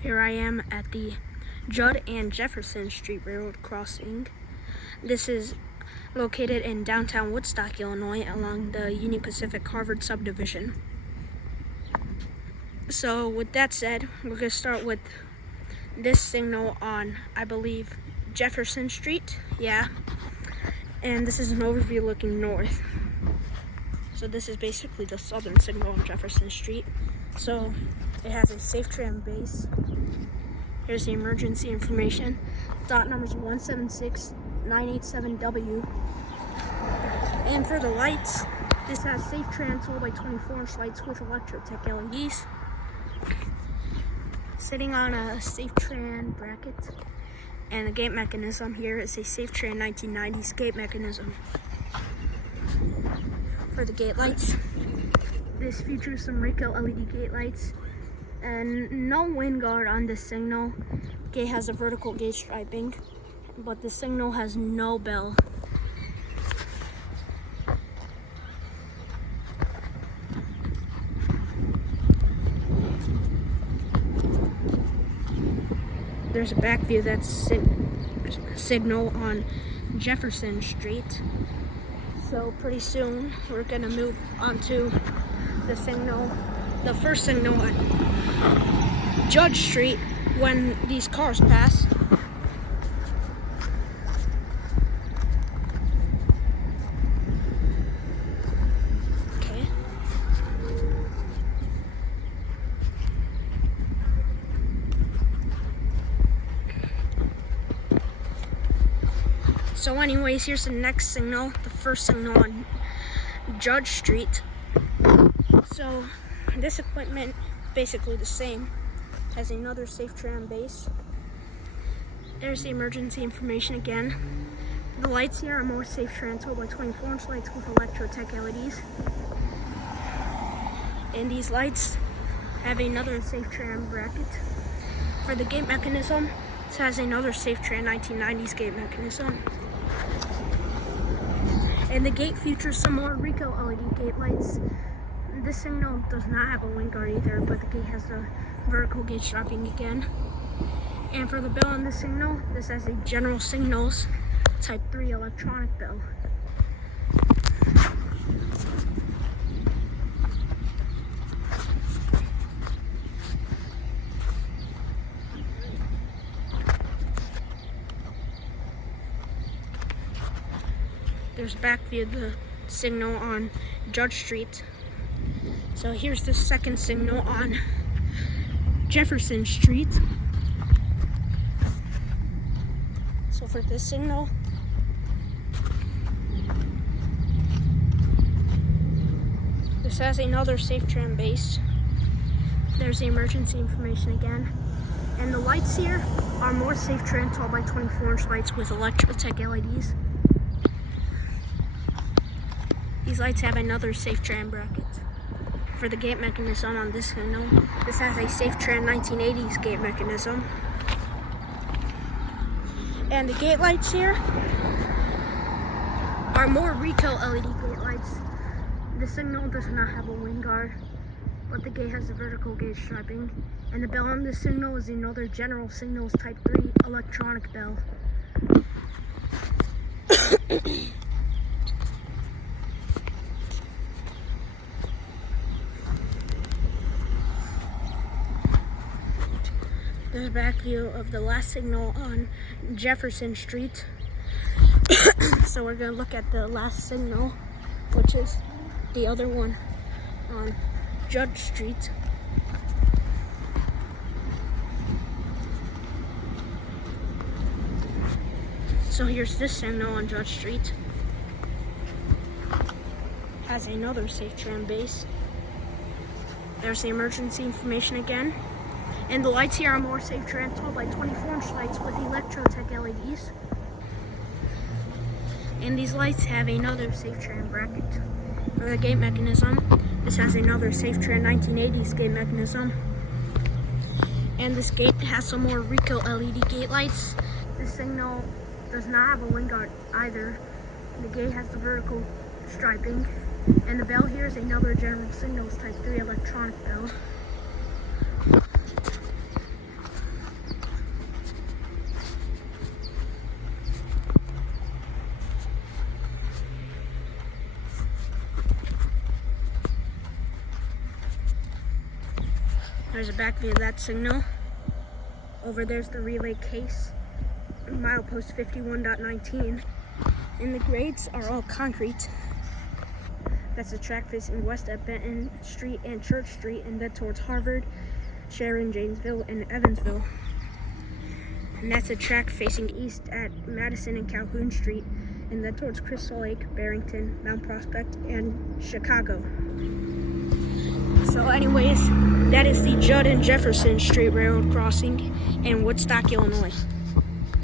Here I am at the Judd and Jefferson Street Railroad crossing. This is located in downtown Woodstock, Illinois, along the Union Pacific Harvard subdivision. So with that said, we're going to start with this signal on, I believe, Jefferson Street. Yeah. And this is an overview looking north. So this is basically the southern signal on Jefferson Street. So it has a Safetran base. Here's the emergency information. Dot number is 176987W. And for the lights, this has Safetran 12x24" lights with Electro-tech LEDs. Sitting on a Safetran bracket. And the gate mechanism here is a Safetran 1990s gate mechanism. For the gate lights, this features some RECO LED gate lights and no wind guard on this signal. Gate has a vertical gate striping, but the signal has no bell. There's a back view that's signal on Jefferson Street. So pretty soon we're gonna move on to the signal, the first signal on Judd Street when these cars pass. Okay. So anyways, here's the next signal, the first signal on Judd Street. So this equipment, basically the same, has another Safetran base. There's the emergency information again. The lights here are more Safetran 12x24" lights with Electro-tech LEDs. And these lights have another Safetran bracket. For the gate mechanism, it has another Safetran 1990s gate mechanism. And the gate features some more RECO LED gate lights. This signal does not have a wind guard either, but the gate has the vertical gate striping again. And for the bell on this signal, this has a General Signals Type 3 electronic bell. There's a back view of the signal on Judd Street. So here's the second signal on Jefferson Street. So for this signal, this has another Safetran base. There's the emergency information again. And the lights here are more Safetran 12x24" lights with Electro-tech LEDs. These lights have another Safetran bracket. For the gate mechanism on this signal, this has a Safetran 1980s gate mechanism. And the gate lights here are more RECO LED gate lights. The signal does not have a wind guard, but the gate has a vertical gate striping. And the bell on this signal is another General Signals Type 3 electronic bell. There's a back view of the last signal on Jefferson Street. So we're going to look at the last signal, which is the other one on Judd Street. So here's this signal on Judd Street. Has another Safetran base. There's the emergency information again. And the lights here are more Safetran 12x24" lights with Electro-tech LEDs. And these lights have another Safetran bracket. For the gate mechanism, this has another Safetran 1980s gate mechanism. And this gate has some more RECO LED gate lights. This signal does not have a wind guard either. The gate has the vertical striping. And the bell here is another General Signals Type 3 electronic bell. There's a back view of that signal. Over there's the relay case, milepost 51.19. And the grades are all concrete. That's the track facing west at Benton Street and Church Street, and then towards Harvard, Sharon, Janesville, and Evansville. And that's a track facing east at Madison and Calhoun Street, and then towards Crystal Lake, Barrington, Mount Prospect, and Chicago. So anyways, that is the Judd and Jefferson Street Railroad crossing in Woodstock, Illinois.